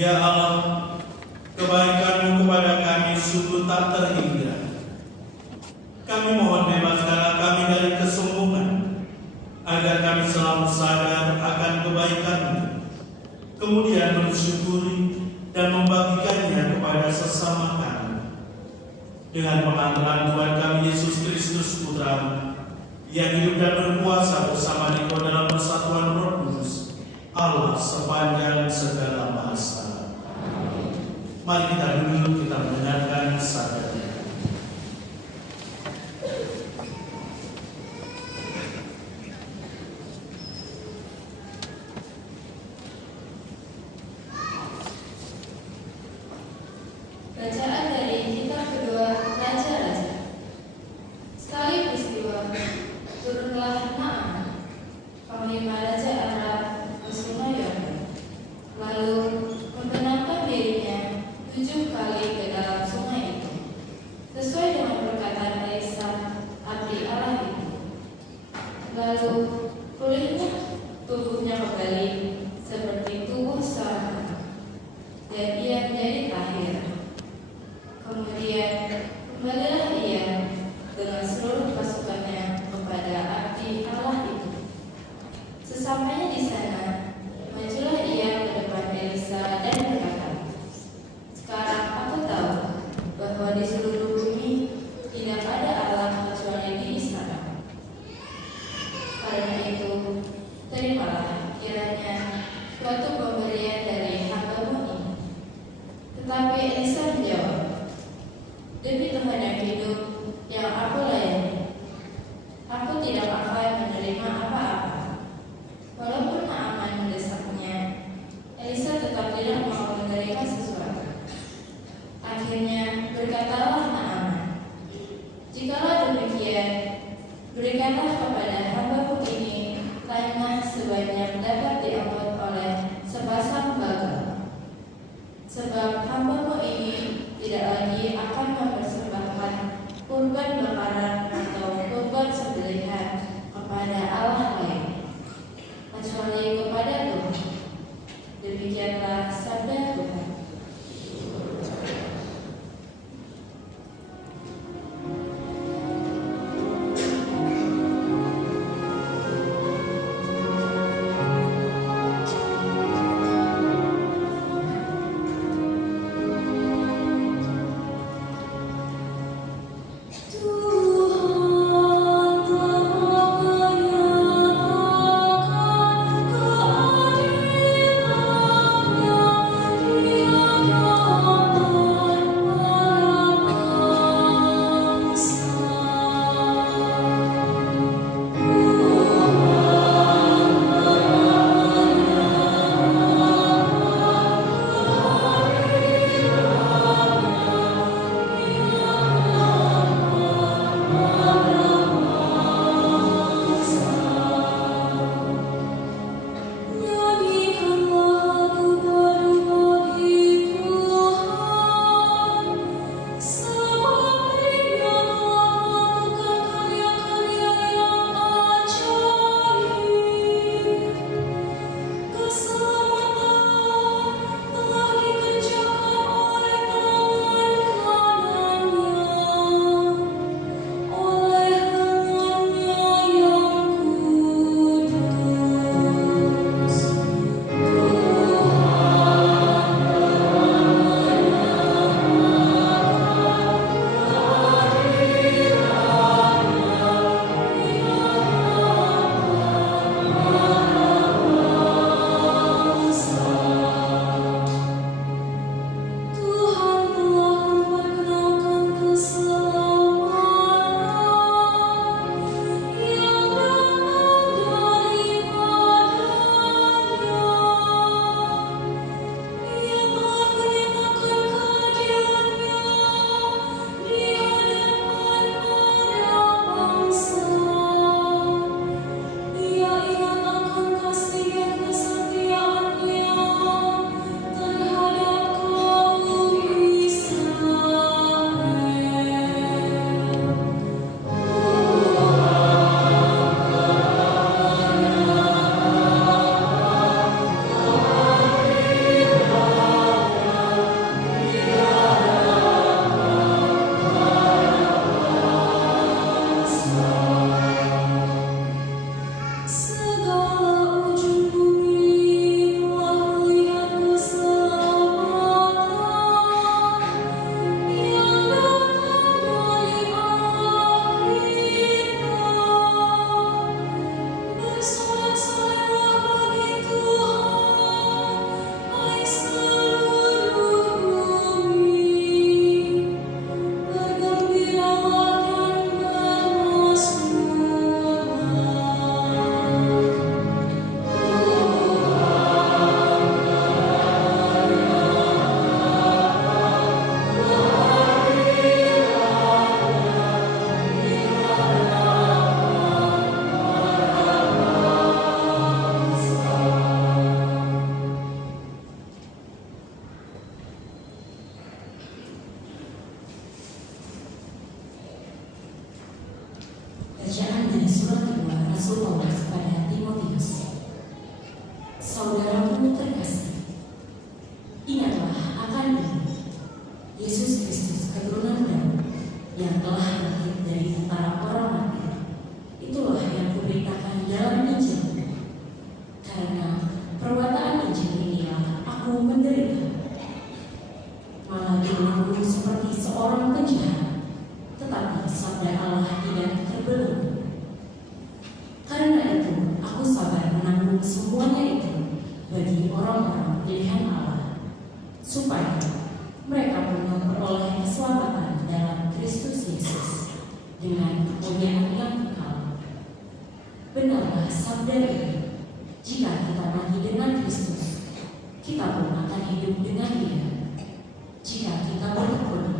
Ya Allah, kebaikan-Mu kepada kami sungguh tak terhingga. Kami mohon bebaskanlah kami dari kesombongan, agar kami selalu sadar akan kebaikan-Mu, kemudian bersyukuri dan membagikannya kepada sesama kami. Dengan pengantaran Tuhan kami Yesus Kristus Putra-Mu, yang hidup dan berkuasa bersama di dalam persatuan Roh Kudus, Allah sepanjang segala masa. Mari kita duduk, kita mendengarkan sabda-Nya. Bacaan dari kitab kedua Raja-Raja. Sekali peristiwa, turunlah Naaman, panglima Raja Aram, ke Sungai Yordan, lalu membenamkan dirinya 7 kali ke dalam sungai itu, sesuai dengan perkataan Elisa, abdi Allah itu. Lalu pulihnya tubuhnya kembali seperti tubuh seorang anak, dan ia menjadi tahir. Kemudian kembalilah ia dengan seluruh pasukannya kepada abdi Allah itu. Sesampainya di sana, majulah ia ke depan Elisa dan berkata, "Sekarang aku tahu bahwa di seluruh bumi tidak ada Allah kecuali di sana. Karena itu, terimalah kiranya suatu pemberian dari hamba-Mu ini." Tetapi Elisa menjawab, "Demi Tuhan yang hidup, yang aku layani, aku tidak akan menerima apa-apa." Walaupun Naaman mendesaknya, Elisa tetap tidak mau menerima sesuatu. Akhirnya berkatalah Naaman, "Jikalau demikian, berikanlah kepada hamba-Mu ini tanah sebanyak dapat diangkut oleh sebarang menanggung semuanya itu bagi orang-orang pilihan Allah, supaya mereka pun memperoleh keselamatan dalam Kristus Yesus dengan kemuliaan yang kekal. Benarlah sabda ini, jika kita mati dengan Kristus, kita pun akan hidup dengan Dia. Jika kita bertobat,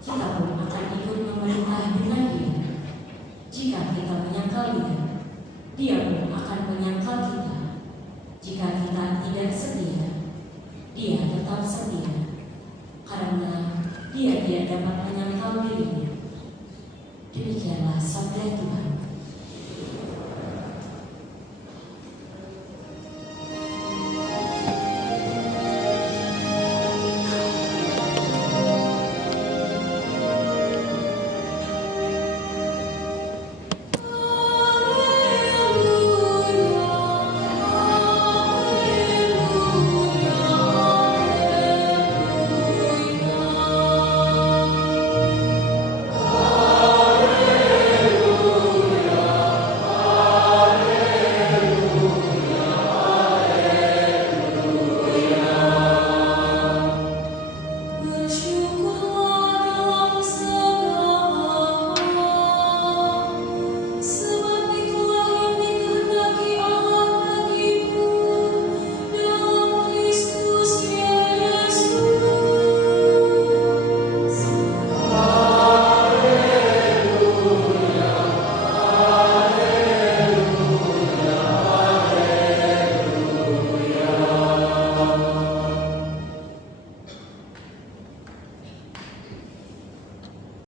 kita pun akan ikut memerintah dengan Dia. Jika kita menyangkal Dia, Dia pun akan menyangkal kita. Jika kita tidak setia, Dia tetap setia, karena Dia dapat menyangkal dirinya. Demikianlah sabda Tuhan.